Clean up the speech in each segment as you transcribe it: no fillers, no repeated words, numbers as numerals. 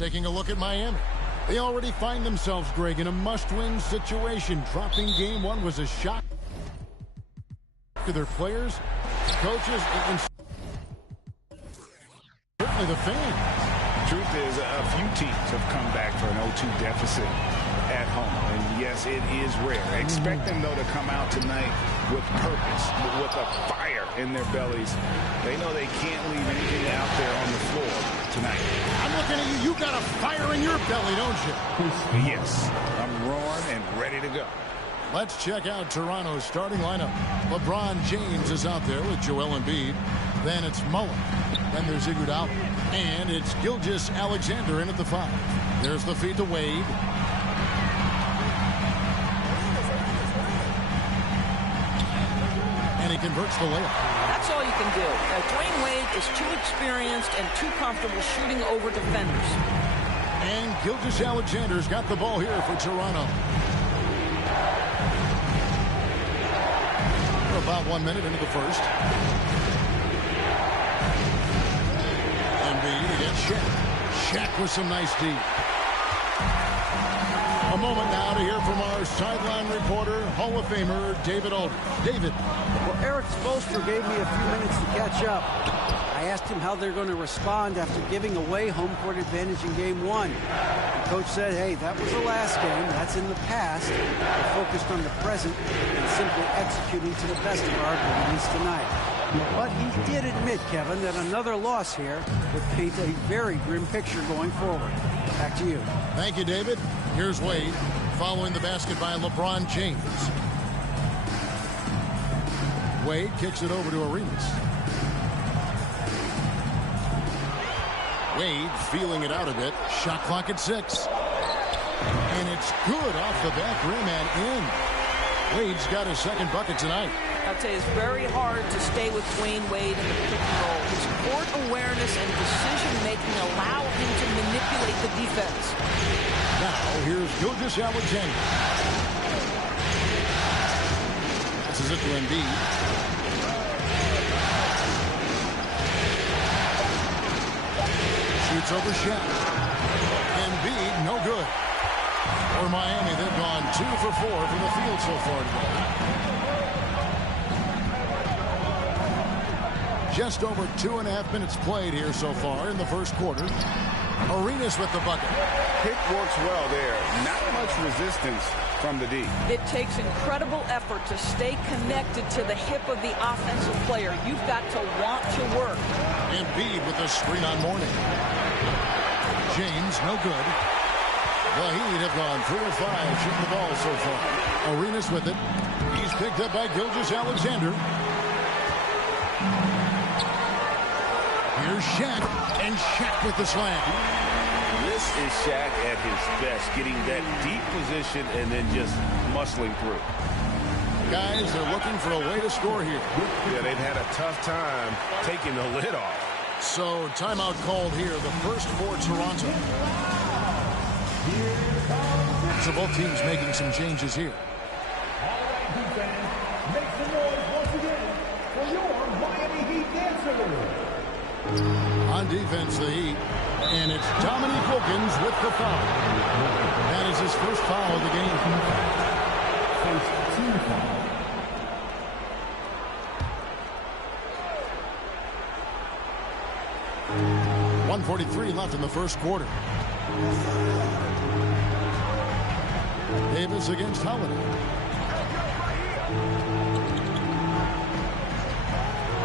Taking a look at Miami. They already find themselves, Greg, in a must-win situation. Dropping game one was a shock to their players, coaches, and certainly the fans. Truth is, a few teams have come back for an 0-2 deficit at home. And yes, it is rare. Expect them, though, to come out tonight with purpose, with a fire in their bellies. They know they can't leave anything out there on the floor tonight. I'm looking at you. You got a fire in your belly, don't you? Yes. I'm roaring and ready to go. Let's check out Toronto's starting lineup. LeBron James is out there with Joel Embiid. Then it's Mullen. Then there's Iguodala. And it's Gilgeous-Alexander in at the 5. There's the feed to Wade. And he converts the layup. That's all you can do. Dwayne Wade is too experienced and too comfortable shooting over defenders. And Gilgeous-Alexander's got the ball here for Toronto. We're about 1 minute into the first. Embiid against Shaq. Shaq with some nice D. A moment now to hear from our sideline reporter, Hall of Famer David Aldridge. David. Well, Eric Spoelstra gave me a few minutes to catch up. I asked him how they're going to respond after giving away home court advantage in game one. The coach said, hey, that was the last game. That's in the past. We're focused on the present and simply executing to the best of our abilities tonight. But he did admit, Kevin, that another loss here would paint a very grim picture going forward. Back to you. Thank you, David. Here's Wade following the basket by LeBron James. Wade kicks it over to Arenas. Wade feeling it out a bit. Shot clock at 6. And it's good off the back rim and in. Wade's got his second bucket tonight. I'll tell you, it's very hard to stay with Dwayne Wade in the pick and roll. His court awareness and decision-making allow him to manipulate the defense. Now, here's Gilgeous-Alexander. Passes it to Embiid. Shoots over Shaq. Embiid, no good. For Miami, they've gone 2 for 4 from the field so far today. Just over 2.5 minutes played here so far in the first quarter. Arenas with the bucket. Pick works well there. Not much resistance from the D. It takes incredible effort to stay connected to the hip of the offensive player. You've got to want to work. Embiid with a screen on Mourning. James, no good. The Heat have gone 3 of 5 shooting the ball so far. Arenas with it. He's picked up by Gilgeous-Alexander. Here's Shaq, and Shaq with the slam. This is Shaq at his best, getting that deep position and then just muscling through. Guys, they're looking for a way to score here. Yeah, they've had a tough time taking the lid off. So, timeout called here, the first for Toronto. So both teams making some changes here. Make some noise once again for your Miami Heat dancers. On defense, the Heat. And it's Dominique Wilkins with the foul. That is his first foul of the game. First team foul. .143 left in the first quarter. Davis against Holiday.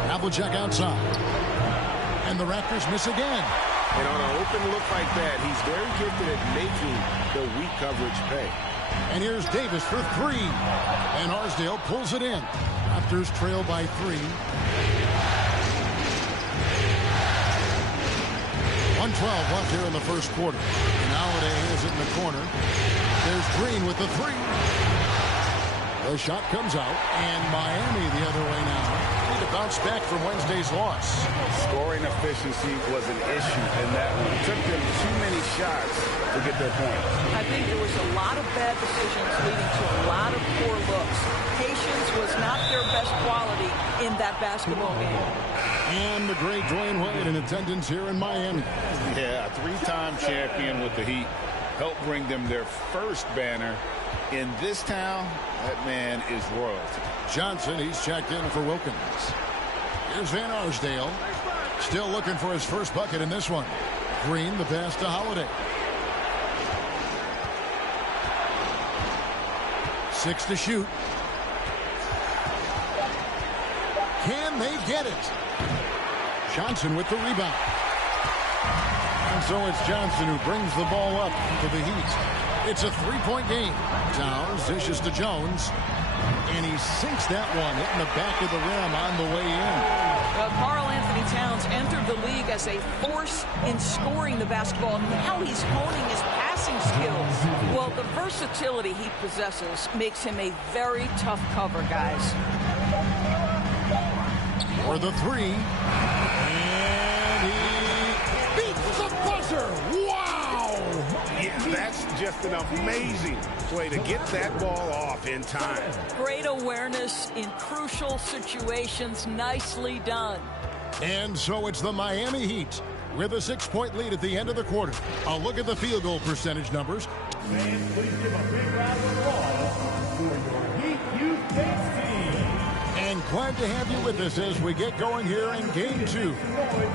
Havlicek outside. And the Raptors miss again. And on an open look like that, he's very gifted at making the weak coverage pay. And here's Davis for 3. And Arsdale pulls it in. Raptors trail by 3. 1:12 left here in the first quarter. And Holiday is in the corner. There's Green with the 3. The shot comes out. And Miami the other way now. to bounce back from Wednesday's loss. Scoring efficiency was an issue in that one. It took them too many shots to get their point. I think there was a lot of bad decisions leading to a lot of poor looks. Patience was not their best quality in that basketball game. And the great Dwayne Wade in attendance here in Miami. Yeah, a three-time champion with the Heat helped bring them their first banner. In this town, that man is royalty. Johnson, he's checked in for Wilkins. Here's Van Arsdale. Still looking for his first bucket in this one. Green, the pass to Holiday. 6 to shoot. Can they get it? Johnson with the rebound. And so it's Johnson who brings the ball up to the Heat. It's a three-point game. Towns dishes to Jones. And he sinks that one, hitting the back of the rim on the way in. Well, Karl Anthony Towns entered the league as a force in scoring the basketball. Now he's honing his passing skills. Well, the versatility he possesses makes him a very tough cover, guys. For the three. And he beats the buzzer. Wow! Yeah, that's just an amazing way to get that ball off in time. Great awareness in crucial situations. Nicely done. And so it's the Miami Heat with a 6-point lead at the end of the quarter. A look at the field goal percentage numbers. Fans, please give a big round of applause for your Heat Youth Dance Team. And glad to have you with us as we get going here in Game 2.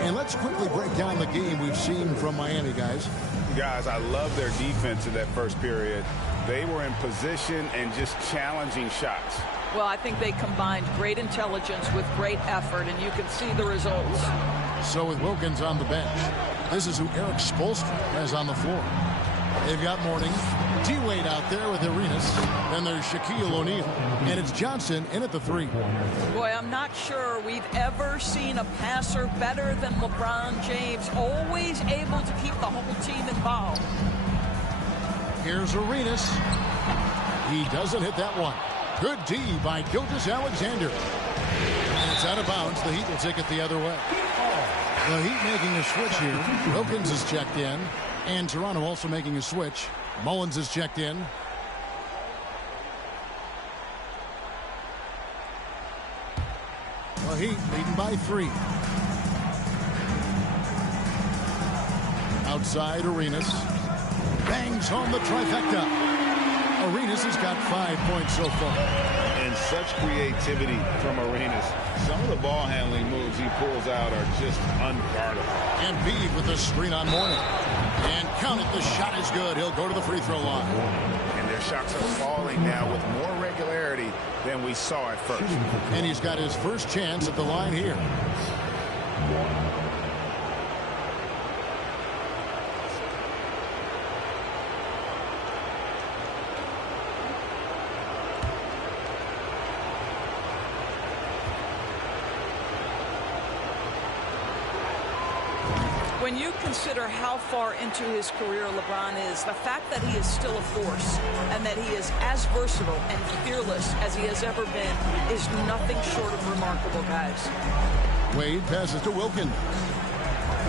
And let's quickly break down the game we've seen from Miami, guys. Guys, I love their defense in that first period. They were in position and just challenging shots. Well, I think they combined great intelligence with great effort, and you can see the results. So with Wilkins on the bench, this is who Eric Spoelstra has on the floor. They've got Mourning, D-Wade out there with Arenas. Then there's Shaquille O'Neal. And it's Johnson in at the three. Boy, I'm not sure we've ever seen a passer better than LeBron James. Always able to keep the whole team involved. Here's Arenas. He doesn't hit that one. Good D by Gilgeous-Alexander. And it's out of bounds. The Heat will take it the other way. The Heat making a switch here. Wilkins is checked in. And Toronto also making a switch. Mullins is checked in. The Heat leading by 3. Outside Arenas. Bangs home the trifecta. Arenas has got 5 points so far. And such creativity from Arenas. Some of the ball handling moves he pulls out are just unguardable. And Embiid with the screen on Mourning. And count it, the shot is good. He'll go to the free throw line. And their shots are falling now with more regularity than we saw at first. And he's got his first chance at the line here. When you consider how far into his career LeBron is, the fact that he is still a force and that he is as versatile and fearless as he has ever been is nothing short of remarkable, guys. Wade passes to Wilkins.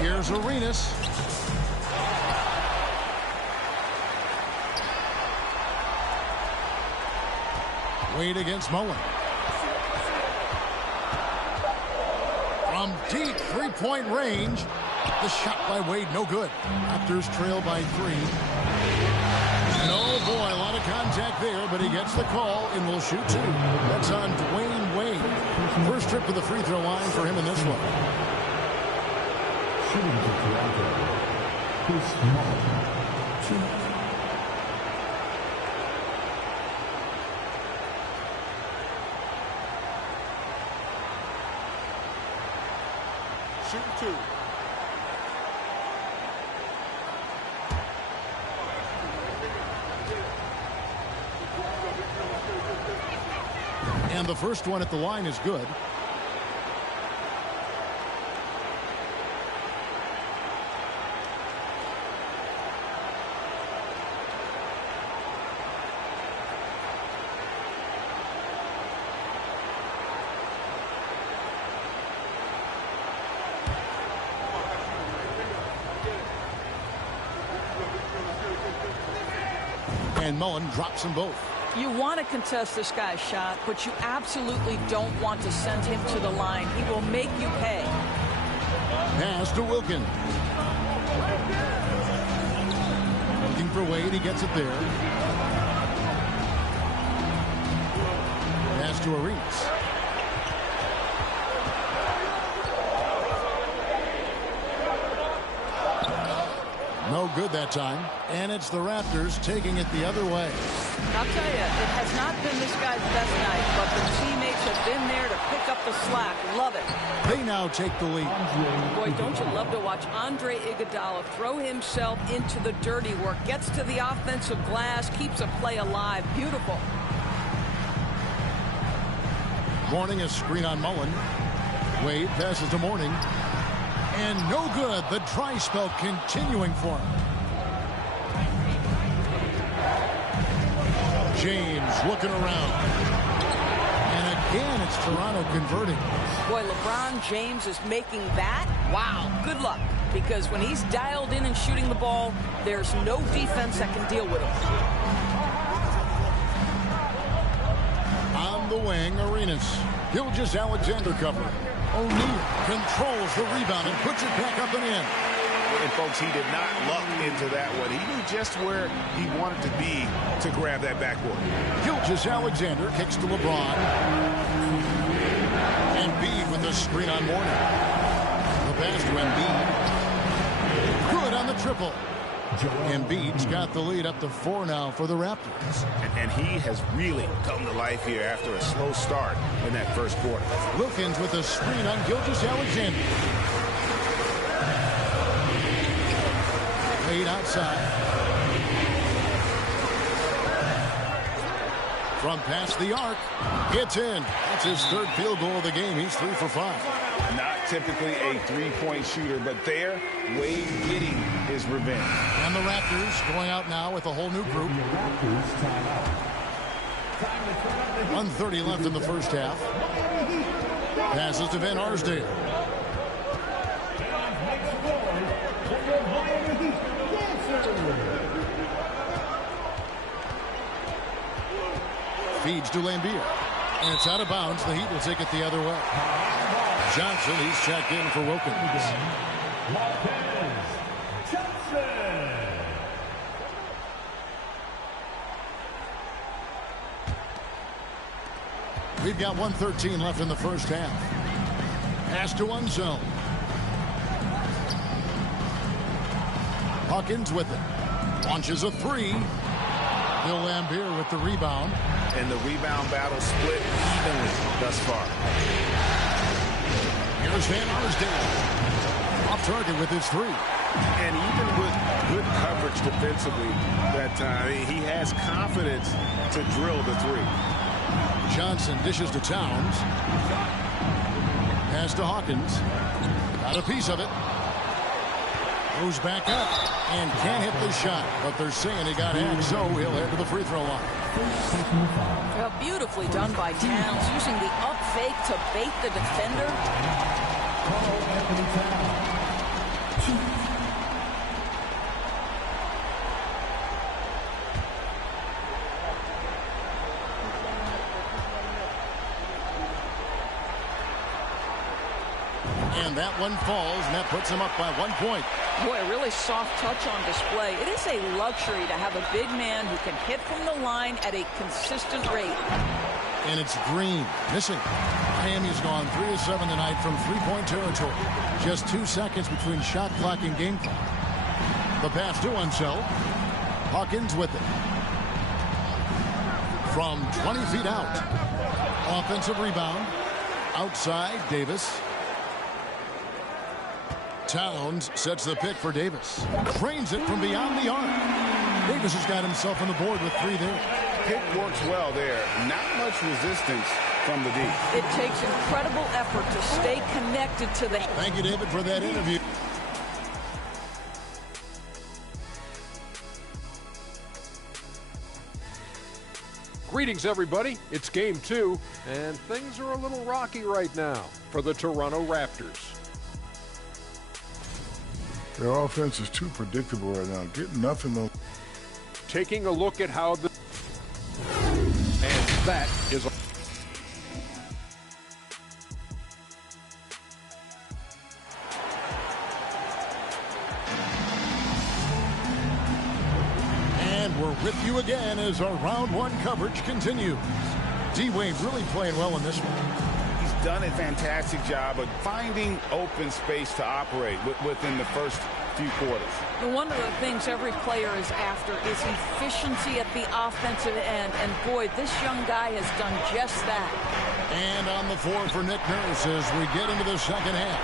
Here's Arenas. Wade against Mullen. From deep three-point range. The shot by Wade, no good. Raptors trail by 3. Oh, boy, a lot of contact there, but he gets the call and will shoot 2. That's on Dwayne Wade. First trip to the free throw line for him in this one. Shooting to Toronto, Chris Mullin. 2. Shoot 2. And the first one at the line is good. And Mullen drops them both. You want to contest this guy's shot, but you absolutely don't want to send him to the line. He will make you pay. Pass to Wilkins. Looking for Wade. He gets it there. Pass to Arenas. No good that time. And it's the Raptors taking it the other way. I'll tell you, it has not been this guy's best night, but the teammates have been there to pick up the slack. Love it. They now take the lead. Boy, don't you love to watch Andre Iguodala throw himself into the dirty work. Gets to the offensive glass, keeps a play alive. Beautiful. Mourning a screen on Mullen. Wade passes to Mourning. And no good. The dry spell continuing for him. James looking around. And again, it's Toronto converting. Boy, LeBron James is making that. Wow, good luck. Because when he's dialed in and shooting the ball, there's no defense that can deal with him. On the wing, Arenas. Gilgeous Alexander cover. O'Neal controls the rebound and puts it back up and in. And, folks, he did not luck into that one. He knew just where he wanted to be to grab that backboard. Gilgeous Alexander kicks to LeBron. Embiid with the screen on Mourning. The pass to Embiid. Good on the triple. Embiid's got the lead up to 4 now for the Raptors. And he has really come to life here after a slow start in that first quarter. Wilkins with a screen on Gilgeous Alexander. Wade outside. From past the arc. It's in. That's his third field goal of the game. He's 3 for 5. Not typically a three-point shooter, but there, Wade getting his revenge. And the Raptors going out now with a whole new group. 1:30 left in the first half. Passes to Van Arsdale. Feeds to Lambier. And it's out of bounds. The Heat will take it the other way. Johnson, he's checked in for Wilkins. We've got 1:13 left in the first half. Pass to one zone. Hawkins with it. Launches a three. Bill Lambier with the rebound. And the rebound battle split evenly thus far. Here's Van Arsdale. Off target with his three. And even with good coverage defensively that time, he has confidence to drill the three. Johnson dishes to Towns. Pass to Hawkins. Got a piece of it. Goes back up and can't hit the shot. But they're saying he got hacked, so he'll head to the free throw line. Well, beautifully done by Towns, using the up fake to bait the defender. And that one falls, and that puts him up by 1 point. Boy, a really soft touch on display. It is a luxury to have a big man who can hit from the line at a consistent rate. And it's Green missing. Miami's gone 3 of 7 tonight from three-point territory. Just 2 seconds between shot clock and game clock. The pass to Unseld. Hawkins with it. From 20 feet out. Offensive rebound. Outside, Davis. Towns sets the pick for Davis. Trains it from beyond the arc. Davis has got himself on the board with 3 there. Pick works well there. Not much resistance from the D. It takes incredible effort to stay connected to the... Thank you, David, for that interview. Greetings, everybody. It's game 2, and things are a little rocky right now for the Toronto Raptors. Their offense is too predictable right now. Getting nothing on taking a look at how the... And that is... And we're with you again as our round one coverage continues. D-Wade really playing well in this one. He's done a fantastic job of finding open space to operate within the first few quarters. One of the things every player is after is efficiency at the offensive end. And boy, this young guy has done just that. And on the floor for Nick Nurse as we get into the second half.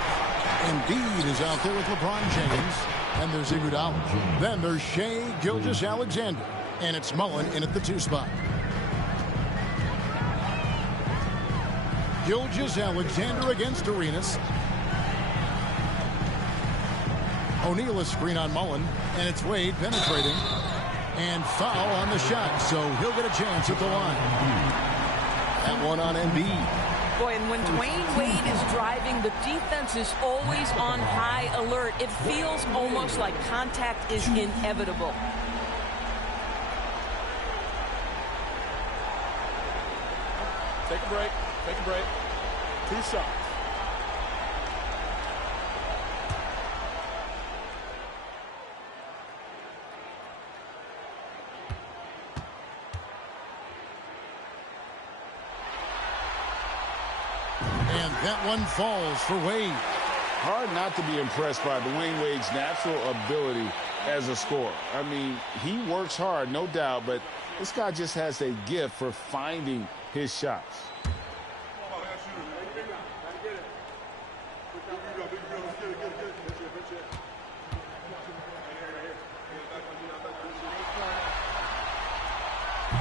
Embiid is out there with LeBron James. And there's Iguodala. Then there's Shai Gilgeous-Alexander. And it's Mullen in at the 2 spot. Gilgeous-Alexander against Arenas. O'Neal is screen on Mullen, and it's Wade penetrating. And foul on the shot, so he'll get a chance at the line. That one on Embiid. Boy, and when Dwayne Wade is driving, the defense is always on high alert. It feels almost like contact is inevitable. Take a break. Take a break. 2 shots. And that one falls for Wade. Hard not to be impressed by Dwayne Wade's natural ability as a scorer. I mean, he works hard, no doubt, but this guy just has a gift for finding his shots.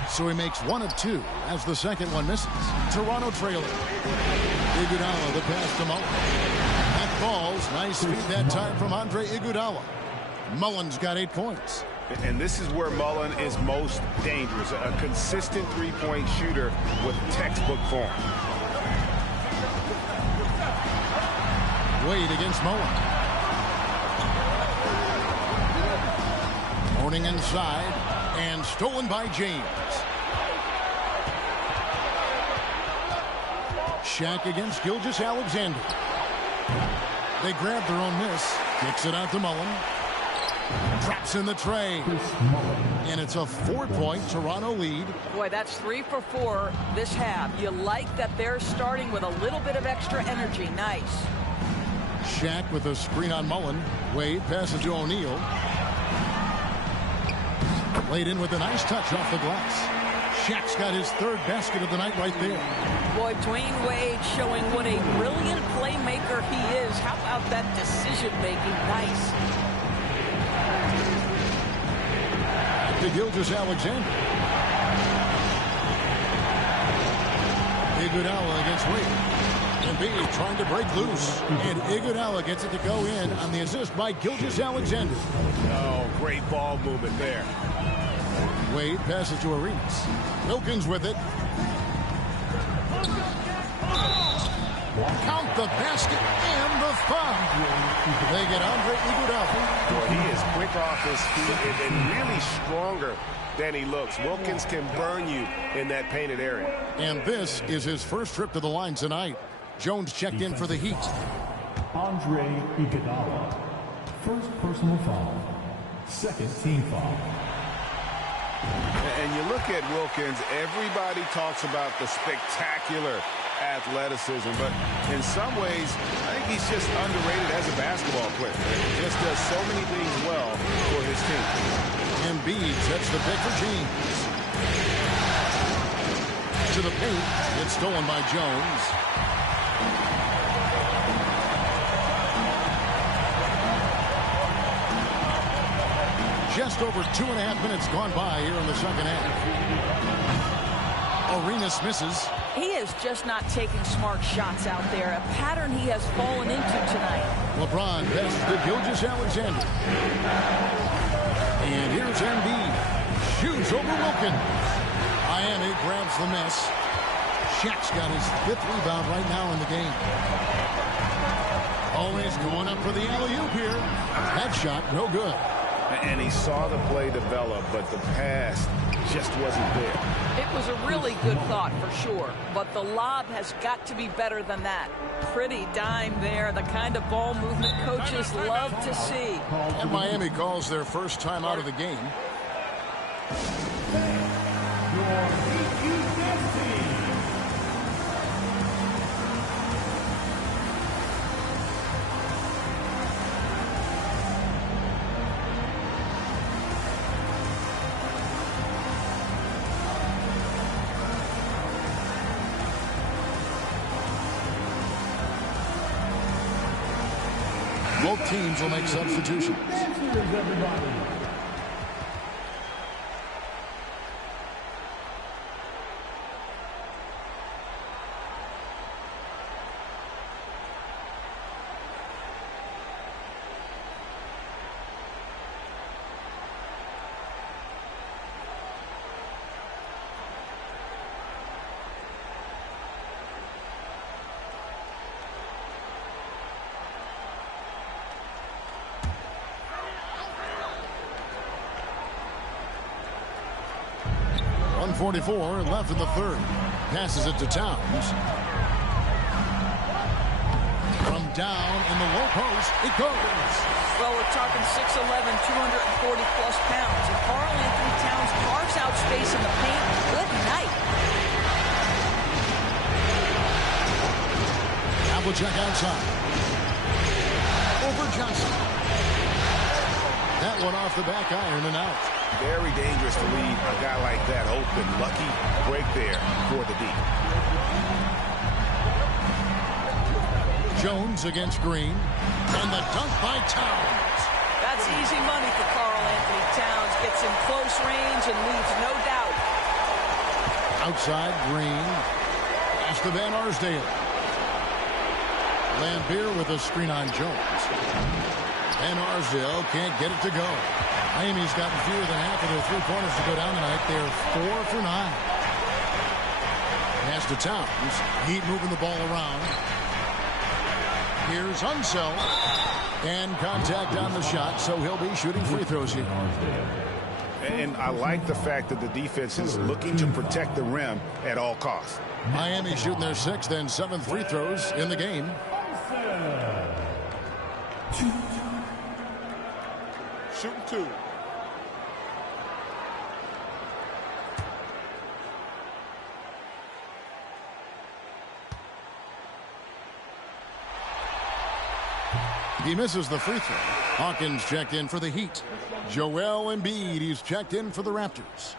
So he makes 1 of 2 as the second one misses. Toronto trailing. Iguodala, the pass to Mullen. That falls. Nice feed that time from Andre Iguodala. Mullen's got 8 points. And this is where Mullen is most dangerous. A consistent three-point shooter with textbook form. Wade against Mullen. Morning inside and stolen by James. Shaq against Gilgeous-Alexander. They grab their own miss. Kicks it out to Mullen. Drops in the tray. And it's a 4-point Toronto lead. Boy, that's 3 for 4 this half. You like that they're starting with a little bit of extra energy. Nice. Shaq with a screen on Mullen. Wade passes to O'Neal. Laid in with a nice touch off the glass. Shaq's got his 3rd basket of the night right there. Boy, Dwayne Wade showing what a brilliant playmaker he is. How about that decision-making? Nice. To Gilgeous-Alexander. Iguodala against Wade. Embiid trying to break loose. And Iguodala gets it to go in on the assist by Gilgeous-Alexander. Oh, great ball movement there. Wade passes to Arenas. Wilkins with it. Count the basket and the foul. They get Andre Iguodala. Boy, he is quick off his feet and really stronger than he looks. Wilkins can burn you in that painted area. And this is his first trip to the line tonight. Jones checked in for the Heat. Andre Iguodala. First personal foul. Second team foul. And you look at Wilkins, everybody talks about the spectacular athleticism, but in some ways, I think he's just underrated as a basketball player. He just does so many things well for his team. Embiid sets the pick for James. To the paint, it's stolen by Jones. Just over 2.5 minutes gone by here in the second half. Arenas misses. He is just not taking smart shots out there. A pattern he has fallen into tonight. LeBron passes to Gilgeous-Alexander. And here's Embiid. Shoots over Wilkins. Miami grabs the miss. Shaq's got his 5th rebound right now in the game. Always going up for the alley-oop here. That shot, no good. And he saw the play develop, but the pass just wasn't there. It was a really good thought for sure, but the lob has got to be better than that. Pretty dime there, the kind of ball movement coaches love to see. And Miami calls their first time out of the game. Both teams will make substitutions. .44 left in the third. Passes it to Towns. From down in the low post, it goes. Well, we're talking 6'11", 240-plus pounds. And Karl Anthony Towns carves out space in the paint. Good night. Havlicek outside. Over Johnson. That one off the back iron and out. Very dangerous to leave a guy like that open. Lucky break there for the D. Jones against Green. And the dunk by Towns. That's easy money for Karl Anthony Towns. Gets in close range and leaves no doubt. Outside Green. Pass to Van Arsdale. Lampier with a screen on Jones. Van Arsdale can't get it to go. Miami's gotten fewer than half of their three-pointers to go down tonight. They're 4 for 9. Pass to Towns. Heat moving the ball around. Here's Unseld. And contact on the shot, so he'll be shooting free throws here. And I like the fact that the defense is looking to protect the rim at all costs. Miami shooting their 6th and 7th free throws in the game. Shooting 2. He misses the free throw. Hawkins checked in for the Heat. Joel Embiid, he's checked in for the Raptors.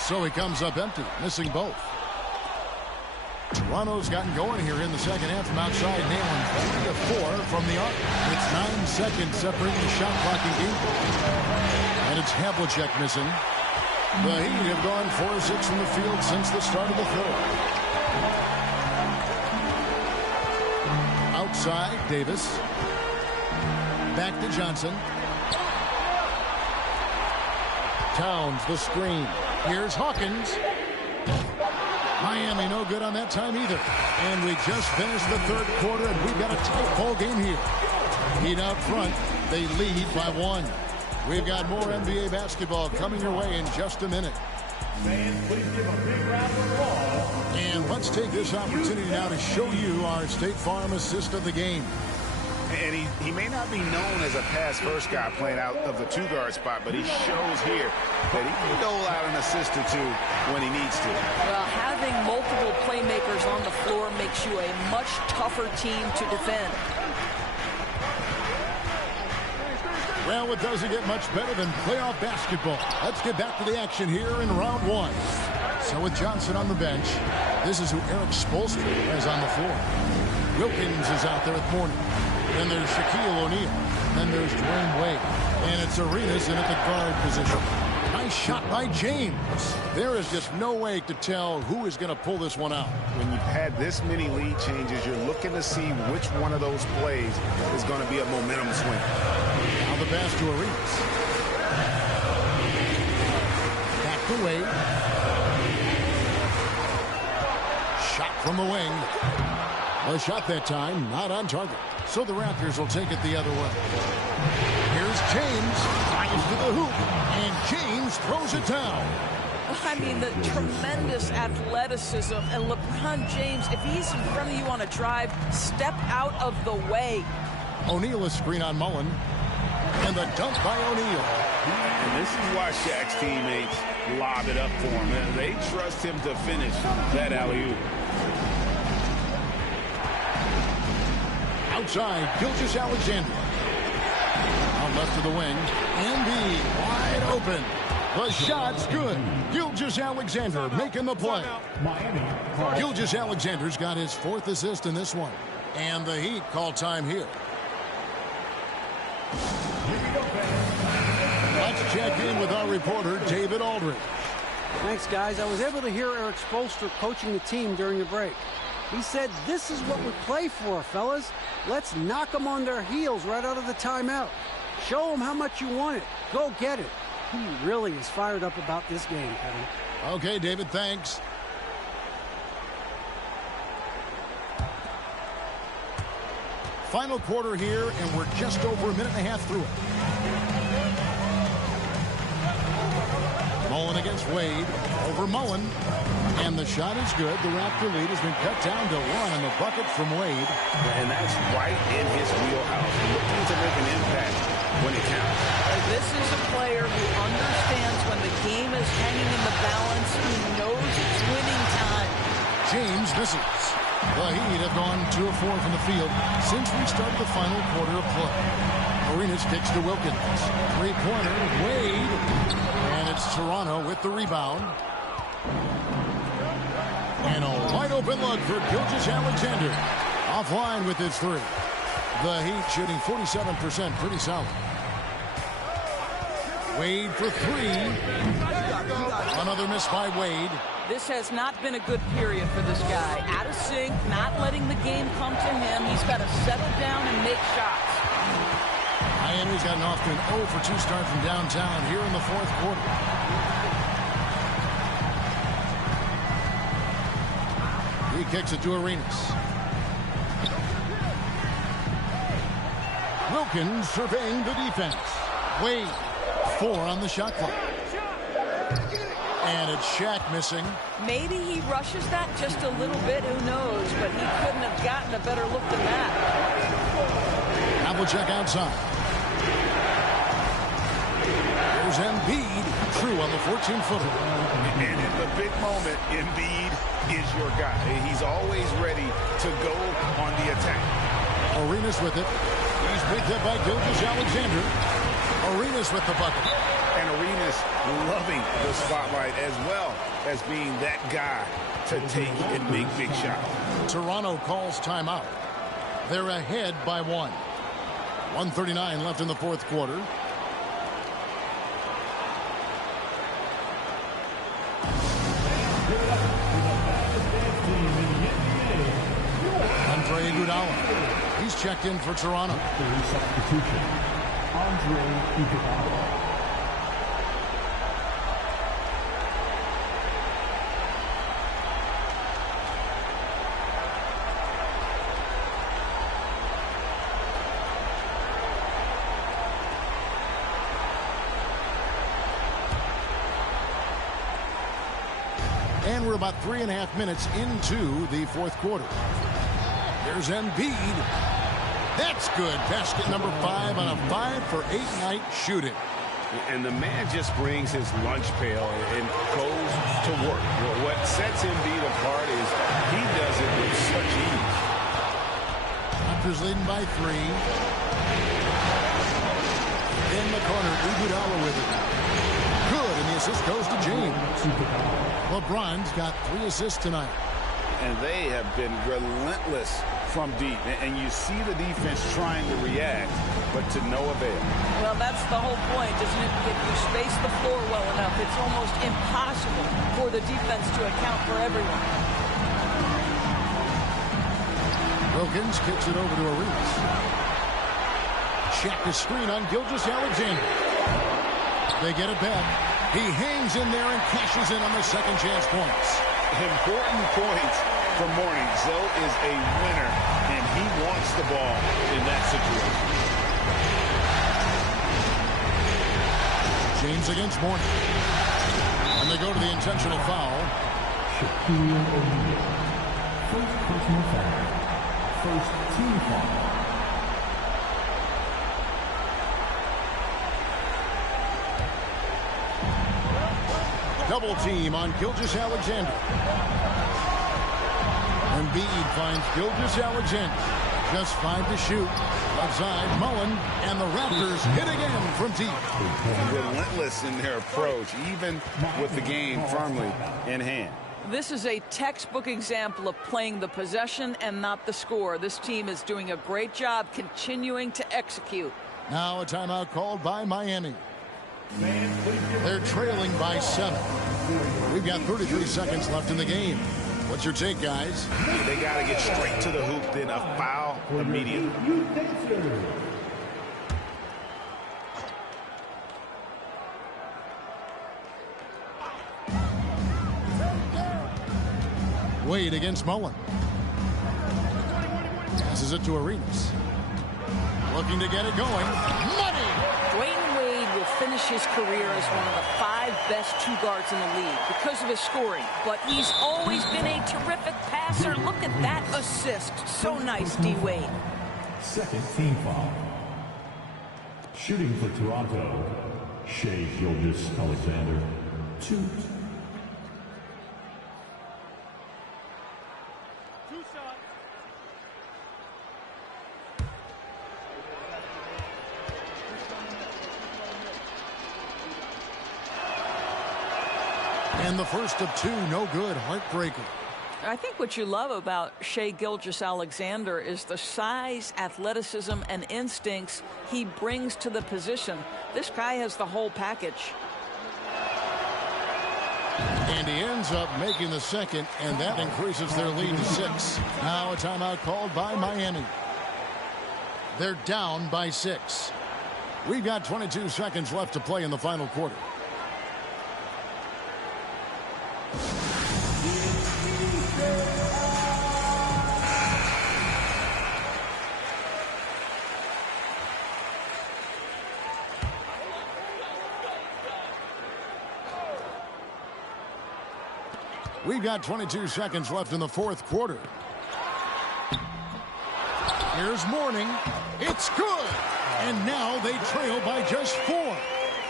So he comes up empty, missing both. Toronto's gotten going here in the second half from outside, nailing 3 of 4 from the arc. It's 9 seconds separating the shot clock and game. And it's Havlicek missing. The Heat have gone 4 of 6 from the field since the start of the third. Outside, Davis. Back to Johnson. Towns, the screen. Here's Hawkins. Miami no good on that time either. And we just finished the third quarter, and we've got a tight ball game here. Heat out front. They lead by 1. We've got more NBA basketball coming your way in just a minute. Fans, please give a big round of applause. And let's take this opportunity now to show you our State Farm assist of the game. And he may not be known as a pass-first guy playing out of the 2-guard spot, but he shows here that he can dole out an assist or 2 when he needs to. Well, having multiple playmakers on the floor makes you a much tougher team to defend. Well, it doesn't get much better than playoff basketball. Let's get back to the action here in round 1. So with Johnson on the bench, this is who Eric Spoelstra has on the floor. Wilkins is out there with Mourning. Then there's Shaquille O'Neal. Then there's Dwayne Wade. And it's Arenas in at the guard position. Nice shot by James. There is just no way to tell who is going to pull this one out. When you've had this many lead changes, you're looking to see which one of those plays is going to be a momentum swing. Now the pass to Arenas. for Wade. Shot from the wing. A shot that time, not on target. So the Raptors will take it the other way. Here's James. Fires to the hoop. And James throws it down. I mean, the tremendous athleticism. And LeBron James, if he's in front of you on a drive, step out of the way. O'Neal, a screen on Mullen. And the dunk by O'Neal. And this is why Shaq's teammates lob it up for him. They trust him to finish that alley-oop. Outside, Gilgeous Alexander. On left of the wing. Embiid wide open. The shot's good. Gilgeous Alexander making the play. Gilgeous Alexander's got his 4th assist in this one. And the Heat call time here. Let's check in with our reporter, David Aldridge. Thanks, guys. I was able to hear Eric Spoelstra coaching the team during the break. He said, this is what we play for, fellas. Let's knock them on their heels right out of the timeout. Show them how much you want it. Go get it. He really is fired up about this game, Kevin. Okay, David, thanks. Final quarter here, and we're just over a minute and a half through it. Mullen against Wade. Over Mullen. And the shot is good. The Raptor lead has been cut down to 1 on the bucket from Wade. And that's right in his wheelhouse. Looking to make an impact when it counts. This is a player who understands when the game is hanging in the balance. He knows it's winning time. James misses. The Heat have gone 2 of 4 from the field since we started the final quarter of play. Arenas kicks to Wilkins. Three-pointer, Wade. And it's Toronto with the rebound. And a wide-open look for Gilgeous Alexander. Offline with his 3. The Heat shooting 47%, pretty solid. Wade for 3. Another miss by Wade. This has not been a good period for this guy. Out of sync, not letting the game come to him. He's got to settle down and make shots. Miami's gotten off to an 0 for 2 start from downtown here in the 4th quarter. He kicks it to Arenas. Wilkins surveying the defense. Wade, 4 on the shot clock. And it's Shaq missing. Maybe he rushes that just a little bit, who knows, but he couldn't have gotten a better look than that. Havlicek outside. There's Embiid, true on the 14-footer. And in the big moment, Embiid is your guy. He's always ready to go on the attack. Arenas with it. He's picked up by Gilgeous Alexander. Arenas with the bucket. And Arenas loving the spotlight as well as being that guy to take and make big shots. Toronto calls timeout. They're ahead by 1. 1:39 left in the 4th quarter. Andre Iguodala. He's checked in for Toronto. Substitution. Andre Iguodala. And we're about 3.5 minutes into the 4th quarter. There's Embiid. That's good. Basket number 5 on a 5-for-8 night shooting. And the man just brings his lunch pail and goes to work. What sets Embiid apart is he does it with such ease. Raptors leading by 3. In the corner, Iguodala with it. Good, and the assist goes to James. LeBron's got 3 assists tonight. And they have been relentless from deep. And you see the defense trying to react, but to no avail. Well, that's the whole point, isn't it? If you space the floor well enough, it's almost impossible for the defense to account for everyone. Wilkins kicks it over to Arenas. Check the screen on Gilgeous Alexander. They get it back. He hangs in there and cashes in on the second chance points. Important points for Mourning. Zoe is a winner, and he wants the ball in that situation. James against Mourning. And they go to the intentional foul. First personal foul. First team foul. Double team on Gilgeous-Alexander. Embiid finds Gilgeous-Alexander. Just 5 to shoot. Outside, Mullen, and the Raptors hit again from deep. Relentless in their approach, even with the game firmly in hand. This is a textbook example of playing the possession and not the score. This team is doing a great job continuing to execute. Now a timeout called by Miami. They're trailing by 7. We've got 33 seconds left in the game. What's your take, guys? They got to get straight to the hoop, then a foul immediately. Wade against Mullen. Passes it to Arenas. Looking to get it going. Money! Dwayne Wade will finish his career as one of the 5 best 2 guards in the league because of his scoring. But he's always been a terrific passer. Look at that assist. So nice, D. Wade. Second team foul. Shooting for Toronto, Shai Gilgeous-Alexander, 2. And the first of 2, no good. Heartbreaker. I think what you love about Shai Gilgeous-Alexander is the size, athleticism, and instincts he brings to the position. This guy has the whole package. And he ends up making the second, and that increases their lead to 6. Now a timeout called by Miami. They're down by 6. We've got 22 seconds left to play in the final quarter. We've got 22 seconds left in the fourth quarter. Here's Mourning. It's good. And now they trail by just 4.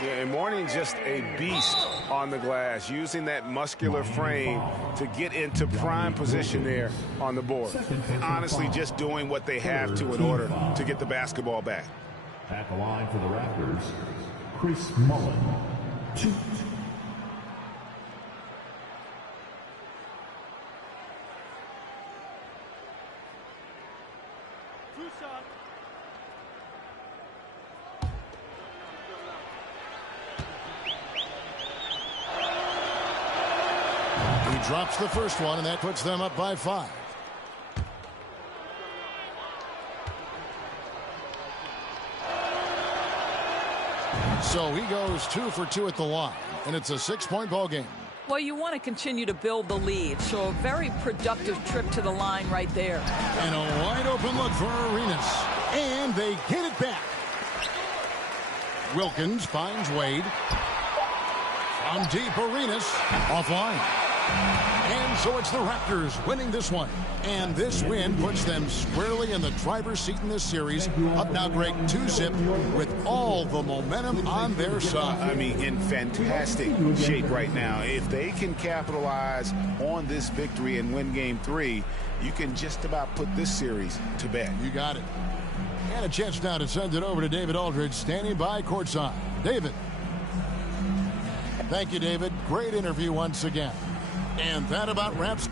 Yeah, and Mourning's just a beast on the glass, using that muscular frame to get into prime position there on the board. And honestly, just doing what they have to in order to get the basketball back. At the line for the Raptors, Chris Mullen, 2. He drops the first one, and that puts them up by 5. So he goes 2 for 2 at the line, and it's a 6-point ball game. Well, you want to continue to build the lead, so a very productive trip to the line right there. And a wide open look for Arenas. And they get it back. Wilkins finds Wade. From deep, Arenas offline. And so it's the Raptors winning this one. And this win puts them squarely in the driver's seat in this series. Up now, Greg, 2-zip with all the momentum on their side. I mean, in fantastic shape right now. If they can capitalize on this victory and win Game 3, you can just about put this series to bed. You got it. And a chance now to send it over to David Aldridge, standing by courtside. David. Thank you, David. Great interview once again. And that about wraps